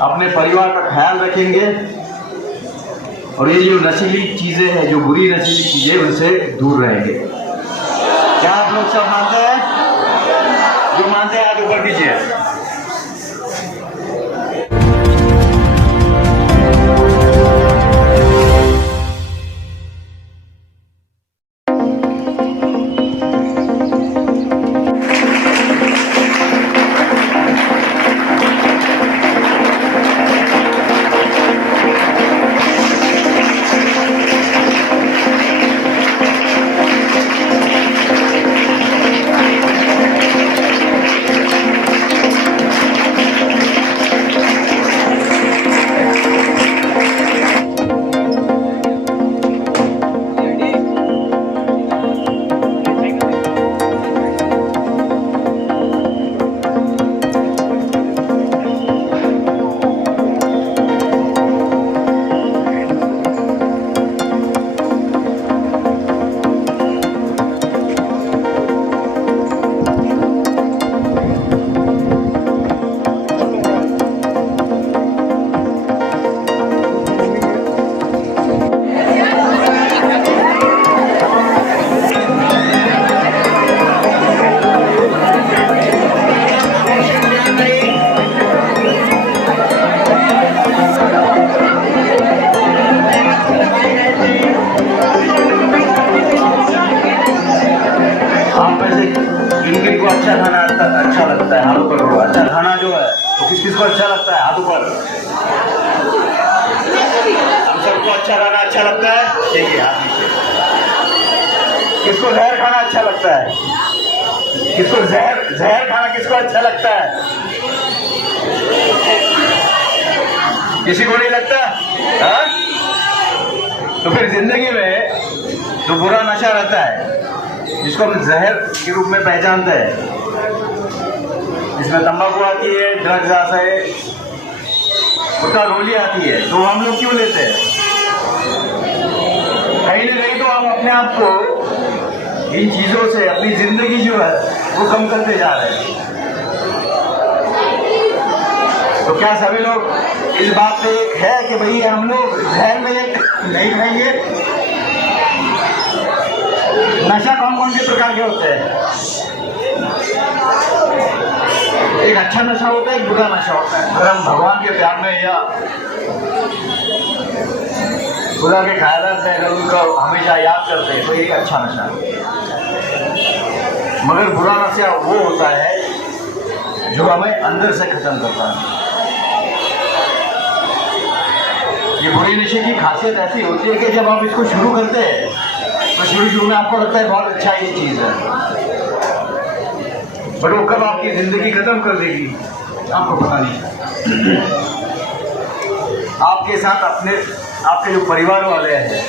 अपने परिवार का ख्याल रखेंगे और ये जो नशीली चीजें हैं, जो बुरी नशीली चीजें, उनसे दूर रहेंगे। क्या आप लोग सब मानते हैं? जो मानते हैं हाथ ऊपर कीजिए। किनको अच्छा खाना अच्छा लगता है? हाथ ऊपर करो। अच्छा खाना जो है तो किस किस को अच्छा लगता है? हाथ ऊपर। हम सबको अच्छा खाना अच्छा लगता है, ठीक है, हाथ नीचे। किसको जहर खाना अच्छा लगता है? किसको जहर खाना किसको अच्छा लगता है? किसी को नहीं लगता? हाँ? तो फिर जिंदगी में जो बुरा नशा रहता है, जिसको हम जहर के रूप में पहचानते हैं, जिसमें तंबाकू आती है, ड्रग्स आता है, गुटखा गोली आती है, तो हम लोग क्यों लेते हैं? कहीं ना कहीं तो हम अपने आप को इन चीजों से, अपनी जिंदगी जो है वो कम करते जा रहे हैं। तो क्या सभी लोग इस बात पे एक है कि भाई हम लोग जहर में नहीं खाएंगे? नशा कौन कौन से प्रकार के होते हैं? एक अच्छा नशा होता है, एक बुरा नशा होता है। अगर हम भगवान के प्यार में या खुदा के ख्यालात में अगर उनको हमेशा याद करते हैं तो ये अच्छा नशा है। मगर बुरा नशा वो होता है जो हमें अंदर से खत्म करता है। ये बुरे नशे की खासियत ऐसी होती है कि जब आप इसको शुरू करते हैं तो शुरू में आपको लगता है बहुत अच्छा ये चीज है, बट वो कब आपकी जिंदगी खत्म कर देगी आपको पता नहीं। आपके साथ आपके जो परिवार वाले हैं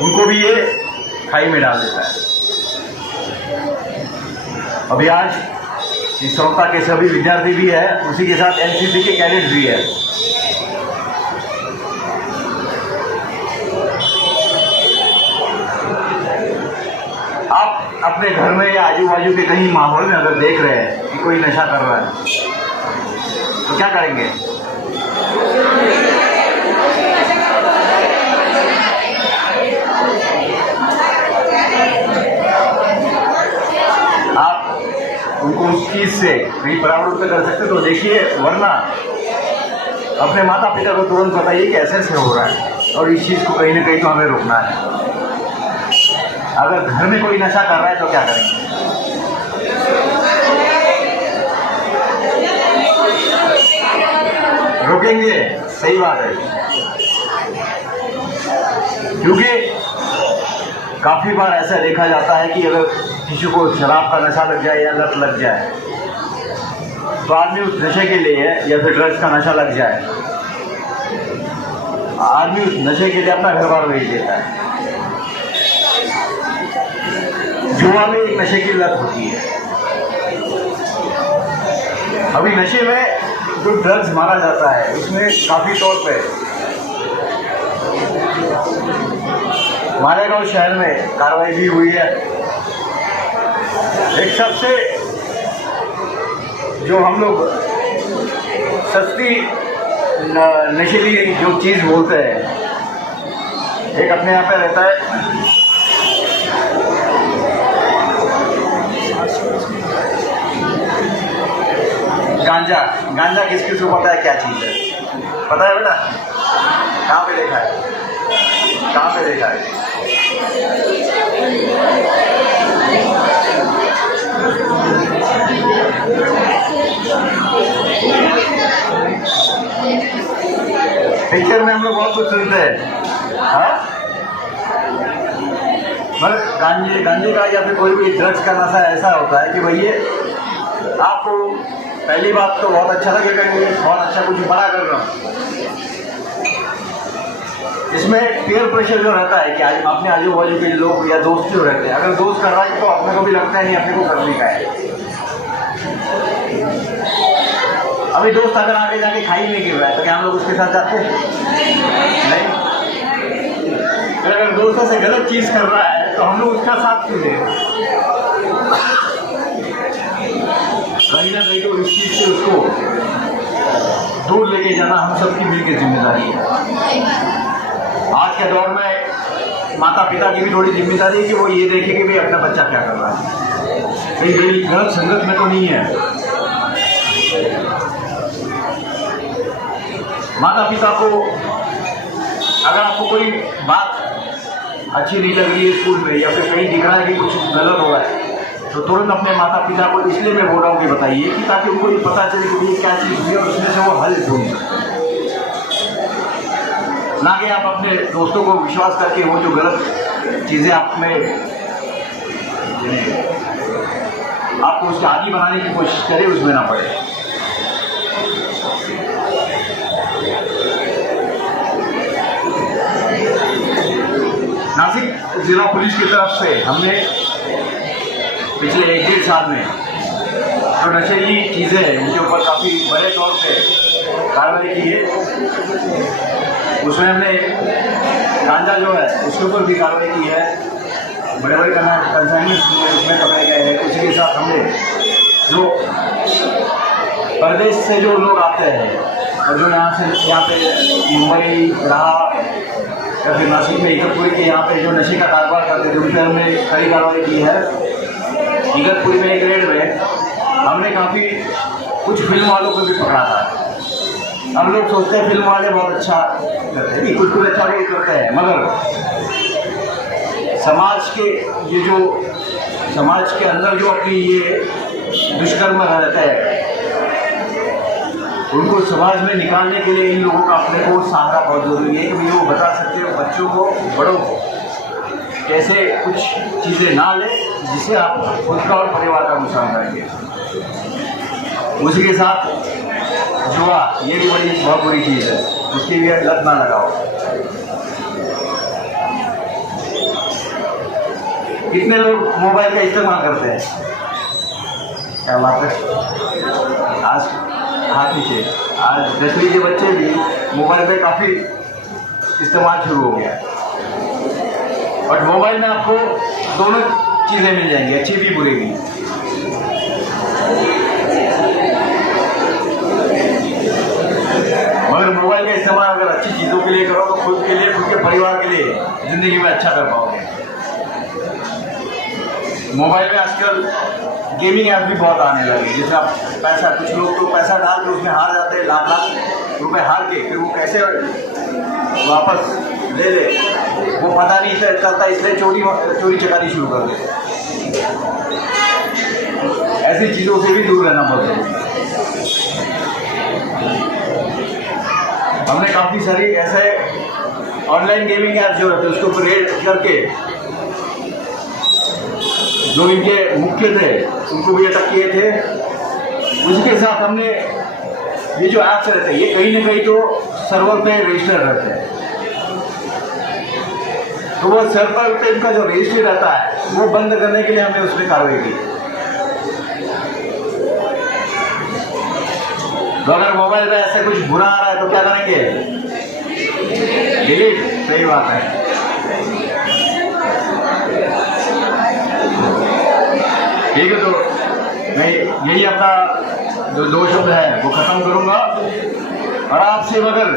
उनको भी ये खाई में डाल देता है। अभी आज इस संस्था के सभी विद्यार्थी भी है, उसी के साथ एनसीसी के कैडेट भी है। आप अपने घर में या आजू बाजू के कहीं माहौल में अगर देख रहे हैं कि कोई नशा कर रहा है तो क्या करेंगे? आप उनको उस चीज से कहीं परावृत्त कर सकते तो देखिए, वरना अपने माता पिता को तुरंत बताइए कि ऐसे हो रहा है और इस चीज को कहीं ना कहीं तो हमें रोकना है। अगर घर में कोई नशा कर रहा है तो क्या करेंगे? रोकेंगे, सही बात है। क्योंकि काफी बार ऐसा देखा जाता है कि अगर किसी को शराब का नशा लग जाए या लत लग जाए तो आदमी उस नशे के लिए या फिर ड्रग्स का नशा लग जाए, आदमी उस नशे के लिए अपना घर बार भेज देता है। जुआ में एक नशे की लत होती है। अभी नशे में जो ड्रग्स मारा जाता है उसमें काफी तौर पे मालेगांव शहर में कार्रवाई भी हुई है। एक सबसे जो हम लोग सस्ती नशीली जो चीज़ बोलते हैं, एक अपने यहाँ पे रहता है गांजा। गांजा किस किस को पता है क्या चीज़ है? पता है बेटा? कहाँ पे देखा है? कहाँ पे देखा है? पिक्चर में हम लोग बहुत कुछ सुनते हैं, हाँ? मतलब गांजे का या फिर कोई भी ड्रग्स का नशा ऐसा होता है कि भैया आपको पहली बात तो बहुत अच्छा लगेगा कि बहुत अच्छा कुछ बड़ा कर रहा हूँ। इसमें पीयर प्रेशर जो रहता है कि आज अपने आजू बाजू के लोग या दोस्त जो रहते हैं, अगर दोस्त कर रहा है तो अपने को भी लगता है नहीं अपने को करने का है। अभी दोस्त अगर आगे जाके खाई नहीं गिर रहा है तो क्या हम लोग उसके साथ जाते हैं? नहीं। फिर अगर दोस्तों से गलत चीज कर रहा है तो हम लोग उसका साथ क्यों दें? कहीं ना कहीं तो इस चीज से उसको दूर लेके जाना हम सबकी मिलकर जिम्मेदारी है। आज के दौर में माता पिता की भी थोड़ी जिम्मेदारी है कि वो ये देखे कि भाई अपना बच्चा क्या कर रहा है, कहीं बड़ी गलत संगत में तो नहीं है। माता पिता को अगर आपको कोई बात अच्छी नहीं लग रही है स्कूल में या फिर कहीं दिख रहा है कि कुछ गलत हो रहा है तो तुरंत अपने माता पिता को, इसलिए मैं बोल रहा हूँ कि बताइए कि ताकि उनको ये पता चले कि ये क्या चीज़ हुई और उसमें से वो हल ढूंढ सकते। ना कि आप अपने दोस्तों को विश्वास करके वो जो गलत चीज़ें आप में आपको उसके आदी बनाने की कोशिश करें, उसमें ना पड़े। नासिक जिला पुलिस की तरफ से हमने पिछले 1-1.5 साल में जो नशीली चीज़ें हैं उनके ऊपर काफ़ी बड़े तौर पे कार्रवाई की है। उसमें हमने गांजा जो है उसके ऊपर भी कार्रवाई की है, बड़े बड़े कंसाइनमेंट्स उसमें पकड़े गए हैं। उसी के साथ हमने जो प्रदेश से जो लोग आते हैं और जो यहाँ पे मुंबई रहा या फिर नासिक में इगतपुरी के यहाँ पे जो नशे का कारोबार करते थे उन पर हमने कड़ी कार्रवाई की है। इगतपुरी में एक रेड में हमने काफ़ी कुछ फिल्म वालों को भी पकड़ा था। हम लोग सोचते हैं फिल्म वाले बहुत अच्छा करते हैं, कुछ अच्छा भी करते हैं, मगर समाज के अंदर जो अपनी ये दुष्कर्म रहते हैं उनको समाज में निकालने के लिए इन लोगों का अपने को सहारा बहुत जरूरी है कि वो बता सकते हो बच्चों को, बड़ों को कैसे कुछ चीज़ें ना ले जिससे आप खुद का और परिवार का नुकसान करेंगे। उसी के साथ जुआ, ये भी बहुत बुरी चीज़ है, उसकी भी लत ना लगाओ। कितने लोग मोबाइल का इस्तेमाल करते हैं? क्या बात है, आज हाथ नीचे, आज 10वीं के बच्चे भी मोबाइल पे काफ़ी इस्तेमाल शुरू हो गया है। और मोबाइल में आपको दोनों चीज़ें मिल जाएंगी, अच्छी भी बुरी भी। मगर मोबाइल का इस्तेमाल अगर अच्छी चीज़ों के लिए करो तो खुद के लिए, खुद के परिवार के लिए ज़िंदगी में अच्छा कर पाओगे। मोबाइल में आजकल गेमिंग ऐप भी बहुत आने लगे, जिसमें आप पैसा, कुछ लोग तो पैसा डाल के उसमें हार जाते हैं, लाख रुपए हार के, फिर वो कैसे वापस ले ले वो पता नहीं चलता, इसलिए चोरी चकारी शुरू कर दे। ऐसी चीज़ों से भी दूर रहना बहुत जरूरी है। हमने काफ़ी सारी ऐसे ऑनलाइन गेमिंग ऐप जो रहते हैं उसके ऊपर रेड करके जो इनके मुख्य थे उनको भी अटक किए थे। उसके साथ हमने ये जो ऐप्स रहते हैं ये कहीं ना कहीं तो सर्वर पे रजिस्टर रहते हैं, तो वो सर्वर पे इनका जो रजिस्टर रहता है वो बंद करने के लिए हमने उसमें कार्रवाई की। तो अगर मोबाइल पे ऐसे कुछ बुरा आ रहा है तो क्या करेंगे? डिलीट। सही बात है। ठीक है, तो मैं यही अपना जो 2 शब्द है वो खत्म करूंगा और आपसे मगर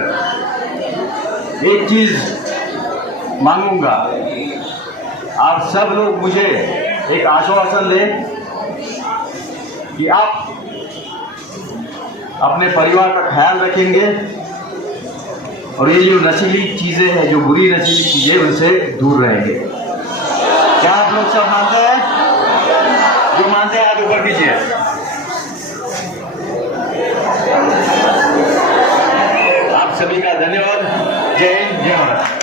एक चीज मांगूंगा, आप सब लोग मुझे एक आश्वासन दें कि आप अपने परिवार का ख्याल रखेंगे और ये जो नशीली चीजें हैं, जो बुरी नशीली चीजें, उनसे दूर रहेंगे। क्या आप लोग सब मानते हैं? जो मानते हैं हाथ ऊपर कीजिए। आप सभी का धन्यवाद। जय हिंद, जय भारत।